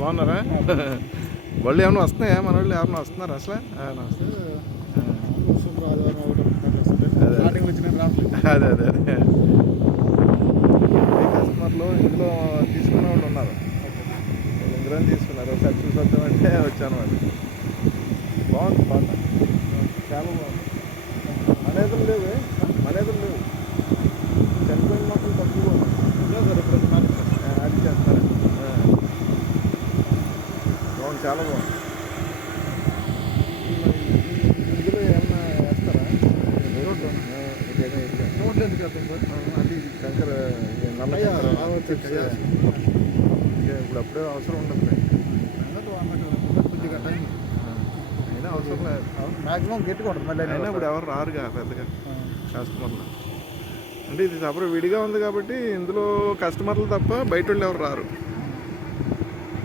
బాగున్నారా? వాళ్ళు ఏమైనా వస్తున్నాయా? మన వాళ్ళు ఏమైనా వస్తున్నారు అసలు? అదే అదే అదే కస్టమర్లు ఇందులో తీసుకునే వాళ్ళు ఉన్నారు. ఇందులో తీసుకున్నారు. ఒకసారి చూసి వద్దామంటే వచ్చాను. వాళ్ళు బాగుంది పాట, చాలా బాగుంది. మనేదులు లేవు, మనేదులు లేవు. చనిపోయిన మొక్కలు తక్కువ అది చేస్తారు. బాగుంది, చాలా బాగుంది. ఇందులో ఏమన్నా వేస్తారా? రోడ్లు ఎందుకు వెళ్తాం సార్? అంటే ఇది కంకర, నల్ల ఇప్పుడు అప్పుడే అవసరం ఉండదు. కొద్దిగా టైం అయినా అవసరం లేదు. మ్యాక్సిమం గట్టిగా ఉంటుంది. మళ్ళీ అయినా ఇప్పుడు ఎవరు రారుగా పెద్దగా కస్టమర్లు. అంటే ఇది సపరేట్ విడిగా ఉంది కాబట్టి ఇందులో కస్టమర్లు తప్ప బయట వాళ్ళు ఎవరు రారు.